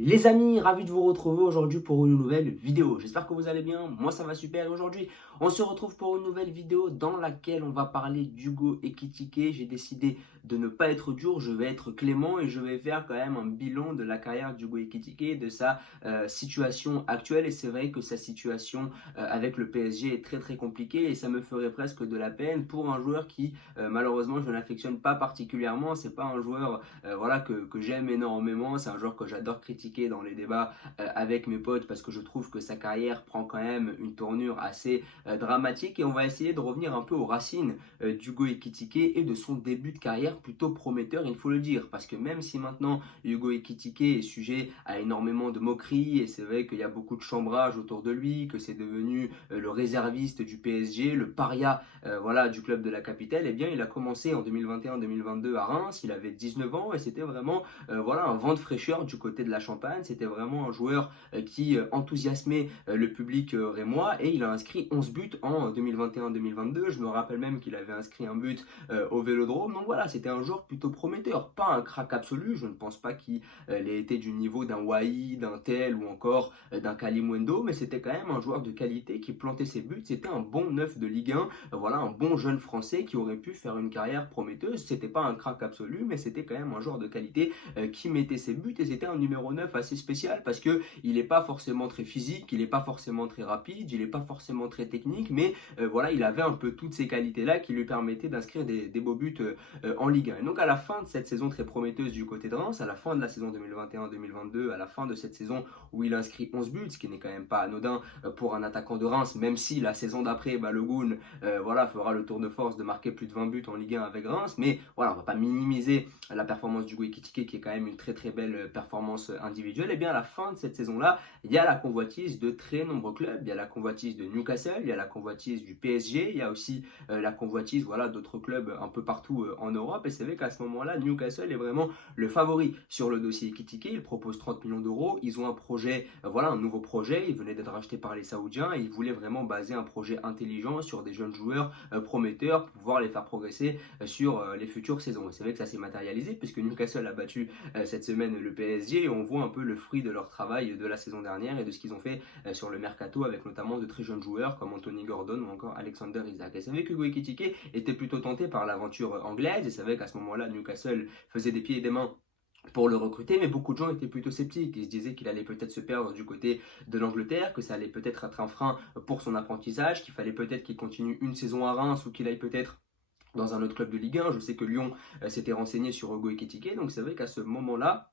Les amis, ravi de vous retrouver aujourd'hui pour une nouvelle vidéo. J'espère que vous allez bien, moi ça va super et aujourd'hui on se retrouve pour une nouvelle vidéo dans laquelle on va parler d'Hugo Ekitike. J'ai décidé de ne pas être dur, je vais être clément et je vais faire quand même un bilan de la carrière d'Hugo Ekitike, de sa situation actuelle. Et c'est vrai que sa situation avec le PSG est très très compliquée et ça me ferait presque de la peine pour un joueur qui malheureusement je n'affectionne pas particulièrement. C'est pas un joueur voilà, que j'aime énormément. C'est un joueur que j'adore critiquer dans les débats avec mes potes parce que je trouve que sa carrière prend quand même une tournure assez dramatique. Et on va essayer de revenir un peu aux racines d'Hugo Ekitike et de son début de carrière plutôt prometteur, il faut le dire. Parce que même si maintenant Hugo Ekitike est sujet à énormément de moqueries et c'est vrai qu'il y a beaucoup de chambrage autour de lui, que c'est devenu le réserviste du PSG, le paria voilà, du club de la capitale, eh bien il a commencé en 2021-2022 à Reims, il avait 19 ans et c'était vraiment voilà, un vent de fraîcheur du côté de la Champagne. C'était vraiment un joueur qui enthousiasmait le public rémois et il a inscrit 11 buts en 2021-2022. Je me rappelle même qu'il avait inscrit un but au Vélodrome. Donc voilà, c'était un joueur plutôt prometteur, pas un crack absolu. Je ne pense pas qu'il ait été du niveau d'un Wai, d'un Tel ou encore d'un Kalimundo, mais c'était quand même un joueur de qualité qui plantait ses buts. C'était un bon neuf de Ligue 1, voilà, un bon jeune français qui aurait pu faire une carrière prometteuse. C'était pas un crack absolu, mais c'était quand même un joueur de qualité qui mettait ses buts et c'était un numéro 9 assez spécial parce que il n'est pas forcément très physique, il n'est pas forcément très rapide, il n'est pas forcément très technique, mais voilà, il avait un peu toutes ces qualités-là qui lui permettaient d'inscrire des beaux buts en Ligue 1. Et donc à la fin de cette saison très prometteuse du côté de Reims, à la fin de la saison 2021-2022, à la fin de cette saison où il inscrit 11 buts, ce qui n'est quand même pas anodin pour un attaquant de Reims, même si la saison d'après, Balogun voilà, fera le tour de force de marquer plus de 20 buts en Ligue 1 avec Reims, mais voilà, on ne va pas minimiser la performance d'Hugo Ekitike qui est quand même une très très belle performance individuelle. Et bien à la fin de cette saison-là, il y a la convoitise de très nombreux clubs, il y a la convoitise de Newcastle, il y a la convoitise du PSG, il y a aussi la convoitise voilà, d'autres clubs un peu partout en Europe. Et c'est vrai qu'à ce moment-là, Newcastle est vraiment le favori sur le dossier Ekitike. Il propose 30 millions d'euros, ils ont un projet, voilà, un nouveau projet, il venait d'être racheté par les Saoudiens et ils voulaient vraiment baser un projet intelligent sur des jeunes joueurs prometteurs pour pouvoir les faire progresser sur les futures saisons. Et c'est vrai que ça s'est matérialisé puisque Newcastle a battu cette semaine le PSG et on voit un peu le fruit de leur travail de la saison dernière et de ce qu'ils ont fait sur le mercato avec notamment de très jeunes joueurs comme Anthony Gordon ou encore Alexander Isak. Et c'est vrai que Hugo Ekitike était plutôt tenté par l'aventure anglaise et c'est vrai qu'à ce moment-là Newcastle faisait des pieds et des mains pour le recruter, mais beaucoup de gens étaient plutôt sceptiques. Ils se disaient qu'il allait peut-être se perdre du côté de l'Angleterre, que ça allait peut-être être un frein pour son apprentissage, qu'il fallait peut-être qu'il continue une saison à Reims ou qu'il aille peut-être dans un autre club de Ligue 1. Je sais que Lyon s'était renseigné sur Hugo Ekitike, donc c'est vrai qu'à ce moment-là,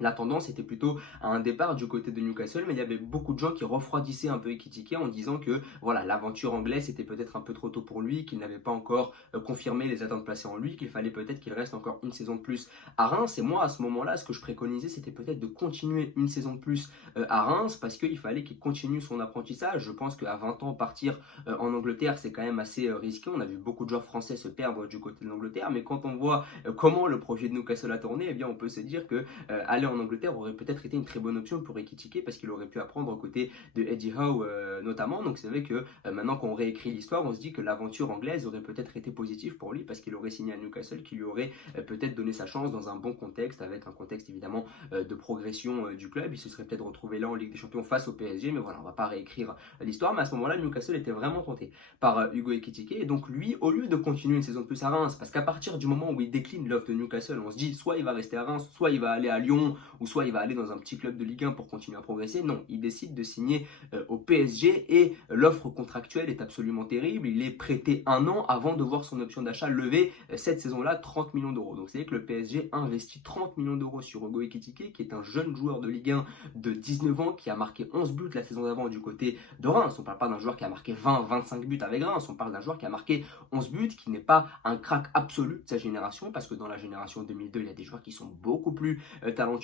la tendance était plutôt à un départ du côté de Newcastle, mais il y avait beaucoup de gens qui refroidissaient un peu Ekitike en disant que voilà, l'aventure anglaise était peut-être un peu trop tôt pour lui, qu'il n'avait pas encore confirmé les attentes placées en lui, qu'il fallait peut-être qu'il reste encore une saison de plus à Reims. Et moi, à ce moment-là, ce que je préconisais, c'était peut-être de continuer une saison de plus à Reims parce qu'il fallait qu'il continue son apprentissage. Je pense qu'à 20 ans, partir en Angleterre, c'est quand même assez risqué. On a vu beaucoup de joueurs français se perdre du côté de l'Angleterre, mais quand on voit comment le projet de Newcastle a tourné, eh bien, on peut se dire que aller en Angleterre aurait peut-être été une très bonne option pour Ekitike parce qu'il aurait pu apprendre aux côtés de Eddie Howe notamment. Donc c'est vrai que maintenant qu'on réécrit l'histoire, on se dit que l'aventure anglaise aurait peut-être été positive pour lui parce qu'il aurait signé à Newcastle, qui lui aurait peut-être donné sa chance dans un bon contexte, avec un contexte évidemment de progression du club. Il se serait peut-être retrouvé là en Ligue des Champions face au PSG, mais voilà, on va pas réécrire l'histoire. Mais à ce moment-là, Newcastle était vraiment tenté par Hugo Ekitike. Et donc lui, au lieu de continuer une saison de plus à Reims, parce qu'à partir du moment où il décline l'offre de Newcastle, on se dit soit il va rester à Reims, soit il va aller à Lyon, ou soit il va aller dans un petit club de Ligue 1 pour continuer à progresser. Non, il décide de signer au PSG et l'offre contractuelle est absolument terrible. Il est prêté un an avant de voir son option d'achat lever cette saison-là 30 millions d'euros. Donc c'est vrai que le PSG investit 30 millions d'euros sur Hugo Ekitike, qui est un jeune joueur de Ligue 1 de 19 ans qui a marqué 11 buts la saison d'avant du côté de Reims. On ne parle pas d'un joueur qui a marqué 20-25 buts avec Reims, on parle d'un joueur qui a marqué 11 buts, qui n'est pas un crack absolu de sa génération, parce que dans la génération 2002, il y a des joueurs qui sont beaucoup plus talentueux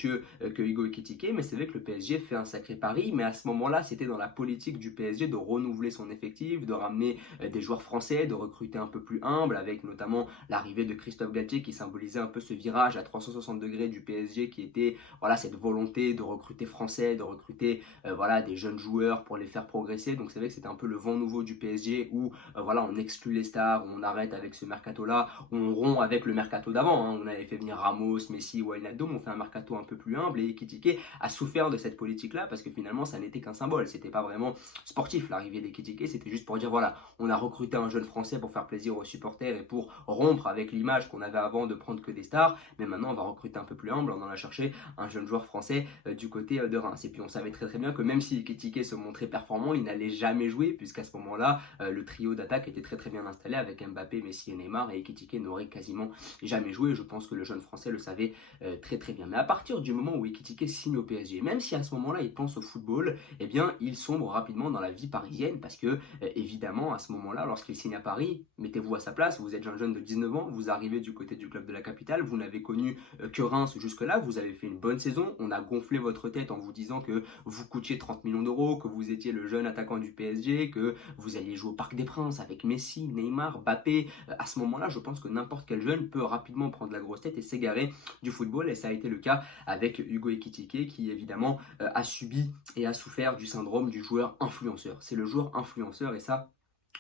que Hugo Ekitike, mais c'est vrai que le PSG fait un sacré pari, mais à ce moment-là, c'était dans la politique du PSG de renouveler son effectif, de ramener des joueurs français, de recruter un peu plus humble, avec notamment l'arrivée de Christophe Galtier qui symbolisait un peu ce virage à 360 degrés du PSG qui était voilà, cette volonté de recruter français, de recruter voilà, des jeunes joueurs pour les faire progresser. Donc c'est vrai que c'était un peu le vent nouveau du PSG où voilà, on exclut les stars, où on arrête avec ce mercato-là, où on rompt avec le mercato d'avant. Hein. On avait fait venir Ramos, Messi, Wijnaldum, on fait un mercato un peu plus humble, et Ekitike a souffert de cette politique-là parce que finalement ça n'était qu'un symbole, c'était pas vraiment sportif l'arrivée d'Ekitike, c'était juste pour dire voilà, on a recruté un jeune français pour faire plaisir aux supporters et pour rompre avec l'image qu'on avait avant de prendre que des stars, mais maintenant on va recruter un peu plus humble, on en a cherché un jeune joueur français du côté de Reims. Et puis on savait très bien que même si Ekitike se montrait performant, il n'allait jamais jouer puisqu'à ce moment-là, le trio d'attaque était très bien installé avec Mbappé, Messi et Neymar, et Ekitike n'aurait quasiment jamais joué. Je pense que le jeune français le savait très bien. Mais à partir du moment où Ekitike signe au PSG, même si à ce moment-là il pense au football, eh bien il sombre rapidement dans la vie parisienne parce que évidemment à ce moment-là, lorsqu'il signe à Paris, mettez-vous à sa place, vous êtes un jeune de 19 ans, vous arrivez du côté du club de la capitale, vous n'avez connu que Reims jusque-là, vous avez fait une bonne saison, on a gonflé votre tête en vous disant que vous coûtiez 30 millions d'euros, que vous étiez le jeune attaquant du PSG, que vous alliez jouer au Parc des Princes avec Messi, Neymar, Mbappé. À ce moment-là, je pense que n'importe quel jeune peut rapidement prendre la grosse tête et s'égarer du football, et ça a été le cas avec Hugo Ekitike qui évidemment a subi et a souffert du syndrome du joueur influenceur. C'est le joueur influenceur, et ça,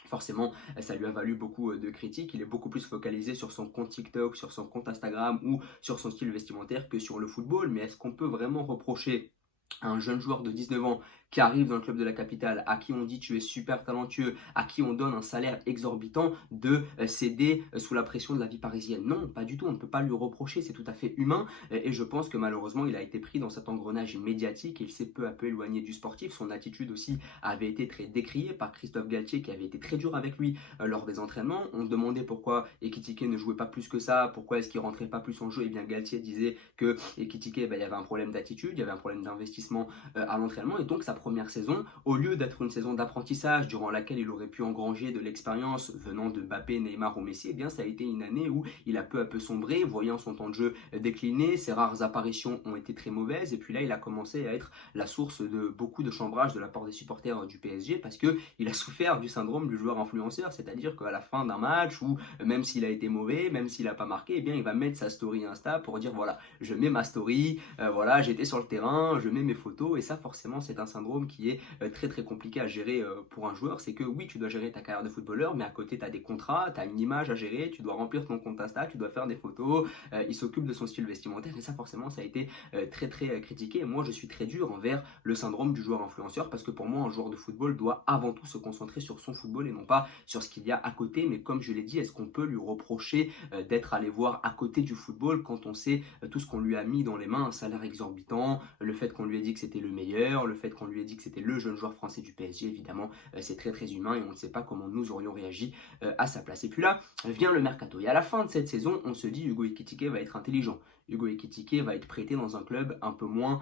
forcément, ça lui a valu beaucoup de critiques. Il est beaucoup plus focalisé sur son compte TikTok, sur son compte Instagram ou sur son style vestimentaire que sur le football. Mais est-ce qu'on peut vraiment reprocher à un jeune joueur de 19 ans qui arrive dans le club de la capitale, à qui on dit tu es super talentueux, à qui on donne un salaire exorbitant, de céder sous la pression de la vie parisienne? Non, pas du tout, on ne peut pas lui reprocher, c'est tout à fait humain, et je pense que malheureusement il a été pris dans cet engrenage médiatique, il s'est peu à peu éloigné du sportif. Son attitude aussi avait été très décriée par Christophe Galtier qui avait été très dur avec lui lors des entraînements. On se demandait pourquoi Ekitike ne jouait pas plus que ça, pourquoi est-ce qu'il rentrait pas plus en jeu, et bien Galtier disait que Ekitike, il y avait un problème d'attitude, il y avait un problème d'investissement à l'entraînement, et donc sa première saison, au lieu d'être une saison d'apprentissage durant laquelle il aurait pu engranger de l'expérience venant de Mbappé, Neymar ou Messi, eh bien ça a été une année où il a peu à peu sombré, voyant son temps de jeu décliner, ses rares apparitions ont été très mauvaises, et puis là il a commencé à être la source de beaucoup de chambrage de la part des supporters du PSG parce qu'il a souffert du syndrome du joueur influenceur, c'est-à-dire qu'à la fin d'un match, ou même s'il a été mauvais, même s'il n'a pas marqué, eh bien il va mettre sa story Insta pour dire voilà, je mets ma story, voilà, j'étais sur le terrain, je mets mes photos, et ça forcément c'est un syndrome qui est très compliqué à gérer pour un joueur. C'est que oui, tu dois gérer ta carrière de footballeur, mais à côté tu as des contrats, tu as une image à gérer, tu dois remplir ton compte Insta, tu dois faire des photos, il s'occupe de son style vestimentaire, et ça forcément ça a été très critiqué. Et moi je suis très dur envers le syndrome du joueur influenceur parce que pour moi un joueur de football doit avant tout se concentrer sur son football et non pas sur ce qu'il y a à côté. Mais comme je l'ai dit, est-ce qu'on peut lui reprocher d'être allé voir à côté du football quand on sait tout ce qu'on lui a mis dans les mains, un salaire exorbitant, le fait qu'on lui ait dit que c'était le meilleur, le fait qu'on lui ait dit que c'était le jeune joueur français du PSG? Évidemment c'est très humain et on ne sait pas comment nous aurions réagi à sa place. Et puis là vient le mercato, et à la fin de cette saison on se dit Hugo Ekitike va être intelligent. Hugo Ekitike va être prêté dans un club un peu moins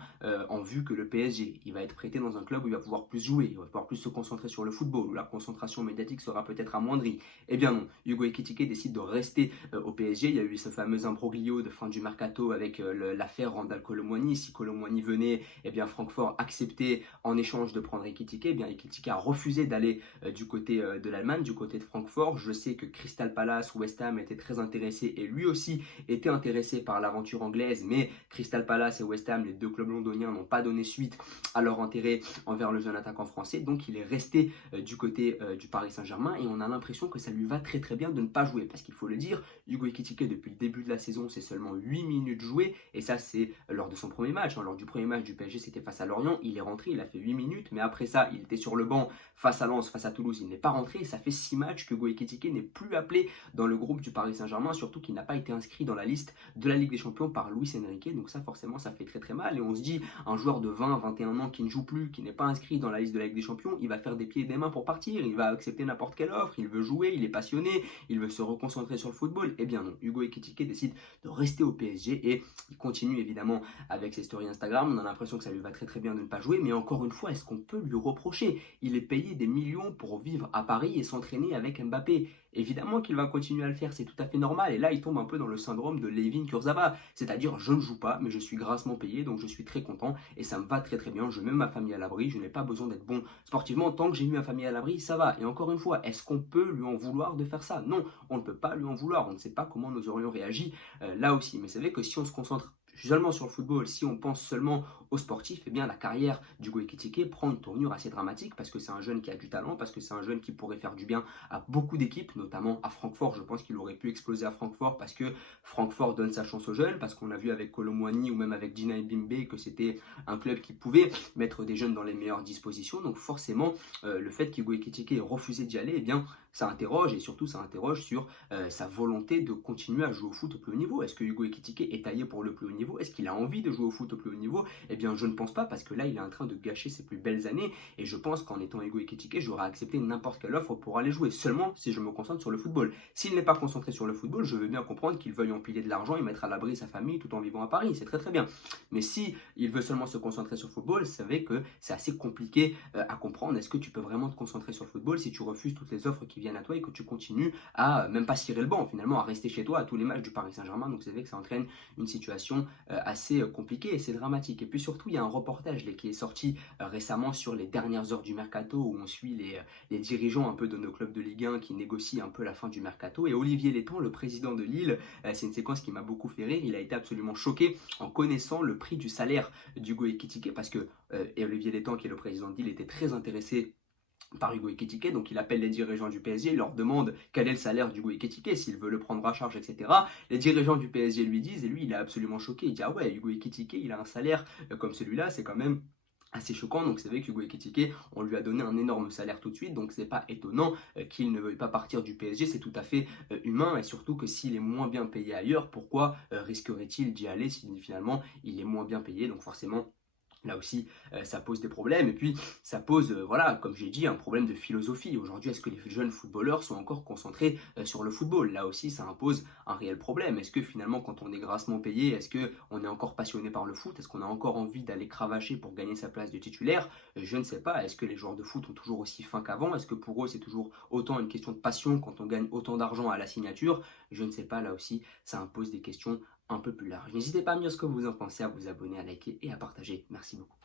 en vue que le PSG. Il va être prêté dans un club où il va pouvoir plus jouer, il va pouvoir plus se concentrer sur le football, où la concentration médiatique sera peut-être amoindrie. Eh bien non, Hugo Ekitike décide de rester au PSG. Il y a eu ce fameux imbroglio de fin du mercato avec l'affaire Randal Kolo Muani. Si Kolo Muani venait, eh bien Francfort acceptait en échange de prendre Ekitike. Eh bien Ekitike a refusé d'aller du côté de l'Allemagne, du côté de Francfort. Je sais que Crystal Palace, West Ham étaient très intéressés et lui aussi était intéressé par l'aventure anglaise, mais Crystal Palace et West Ham, les deux clubs londoniens, n'ont pas donné suite à leur intérêt envers le jeune attaquant français, donc il est resté du côté du Paris Saint-Germain, et on a l'impression que ça lui va très bien de ne pas jouer, parce qu'il faut le dire, Hugo Ekitike depuis le début de la saison c'est seulement 8 minutes jouées, et ça c'est lors de son premier match, lors du premier match du PSG c'était face à Lorient, il est rentré, il a fait 8 minutes, mais après ça il était sur le banc face à Lens, face à Toulouse, il n'est pas rentré, et ça fait 6 matchs que Hugo Ekitike n'est plus appelé dans le groupe du Paris Saint-Germain, surtout qu'il n'a pas été inscrit dans la liste de la Ligue des Champions par Luis Enrique, donc ça forcément ça fait très mal, et on se dit un joueur de 20-21 ans qui ne joue plus, qui n'est pas inscrit dans la liste de la Ligue des Champions, il va faire des pieds et des mains pour partir, il va accepter n'importe quelle offre, il veut jouer, il est passionné, il veut se reconcentrer sur le football. Eh bien non, Hugo Ekitike décide de rester au PSG et il continue évidemment avec ses stories Instagram. On a l'impression que ça lui va très bien de ne pas jouer, mais encore une fois, est-ce qu'on peut lui reprocher? Il est payé des millions pour vivre à Paris et s'entraîner avec Mbappé. Évidemment qu'il va continuer à le faire, c'est tout à fait normal. Et là, il tombe un peu dans le syndrome de Layvin Kurzawa, c'est-à-dire je ne joue pas, mais je suis grassement payé, donc je suis très content et ça me va très bien. Je mets ma famille à l'abri, je n'ai pas besoin d'être bon sportivement. Tant que j'ai mis ma famille à l'abri, ça va. Et encore une fois, est-ce qu'on peut lui en vouloir de faire ça? Non, on ne peut pas lui en vouloir. On ne sait pas comment nous aurions réagi là aussi. Mais c'est vrai que si on se concentre seulement sur le football, si on pense seulement aux sportifs, eh bien la carrière d'Hugo Ekitike prend une tournure assez dramatique parce que c'est un jeune qui a du talent, parce que c'est un jeune qui pourrait faire du bien à beaucoup d'équipes, notamment à Francfort. Je pense qu'il aurait pu exploser à Francfort parce que Francfort donne sa chance aux jeunes, parce qu'on a vu avec Kolo Muani ou même avec Gina Bimbe que c'était un club qui pouvait mettre des jeunes dans les meilleures dispositions. Donc forcément, le fait qu'Hugo Ekitike ait refusé d'y aller, eh bien ça interroge, et surtout ça interroge sur sa volonté de continuer à jouer au foot au plus haut niveau. Est-ce que Hugo Ekitike est taillé pour le plus haut niveau? Est-ce qu'il a envie de jouer au foot au plus haut niveau? Eh bien je ne pense pas, parce que là il est en train de gâcher ses plus belles années, et je pense qu'en étant Hugo Ekitike, j'aurais accepté n'importe quelle offre pour aller jouer, seulement si je me concentre sur le football. S'il n'est pas concentré sur le football, je veux bien comprendre qu'il veuille empiler de l'argent et mettre à l'abri sa famille tout en vivant à Paris, c'est très très bien. Mais si il veut seulement se concentrer sur le football, vous savez que c'est assez compliqué à comprendre. Est-ce que tu peux vraiment te concentrer sur le football si tu refuses toutes les offres qui viennent à toi et que tu continues à même pas cirer le banc, finalement à rester chez toi à tous les matchs du Paris Saint-Germain? Donc c'est vrai que ça entraîne une situation assez compliquée et c'est dramatique. Et puis surtout, il y a un reportage qui est sorti récemment sur les dernières heures du mercato, où on suit les dirigeants un peu de nos clubs de Ligue 1 qui négocient un peu la fin du mercato. Et Olivier Létang, le président de Lille, c'est une séquence qui m'a beaucoup fait rire. Il a été absolument choqué en connaissant le prix du salaire d'Hugo Ekitike, parce que Olivier Létang, qui est le président de Lille, était très intéressé par Hugo Ekitike. Donc il appelle les dirigeants du PSG, il leur demande quel est le salaire d'Hugo Ekitike, s'il veut le prendre à charge, etc. Les dirigeants du PSG lui disent, et lui il est absolument choqué, il dit ah ouais, Hugo Ekitike il a un salaire comme celui-là, c'est quand même assez choquant. Donc c'est vrai qu'Hugo Ekitike, on lui a donné un énorme salaire tout de suite, donc c'est pas étonnant qu'il ne veuille pas partir du PSG, c'est tout à fait humain, et surtout que s'il est moins bien payé ailleurs, pourquoi risquerait-il d'y aller si finalement il est moins bien payé? Donc forcément, là aussi, ça pose des problèmes. Et puis, ça pose, voilà, comme j'ai dit, un problème de philosophie. Aujourd'hui, est-ce que les jeunes footballeurs sont encore concentrés sur le football? Là aussi, ça impose un réel problème. Est-ce que finalement, quand on est grassement payé, est-ce qu'on est encore passionné par le foot? Est-ce qu'on a encore envie d'aller cravacher pour gagner sa place de titulaire? Je ne sais pas. Est-ce que les joueurs de foot ont toujours aussi faim qu'avant? Est-ce que pour eux, c'est toujours autant une question de passion quand on gagne autant d'argent à la signature? Je ne sais pas. Là aussi, ça impose des questions un peu plus larges. N'hésitez pas à me dire ce que vous en pensez, à vous abonner, à liker et à partager. Merci beaucoup.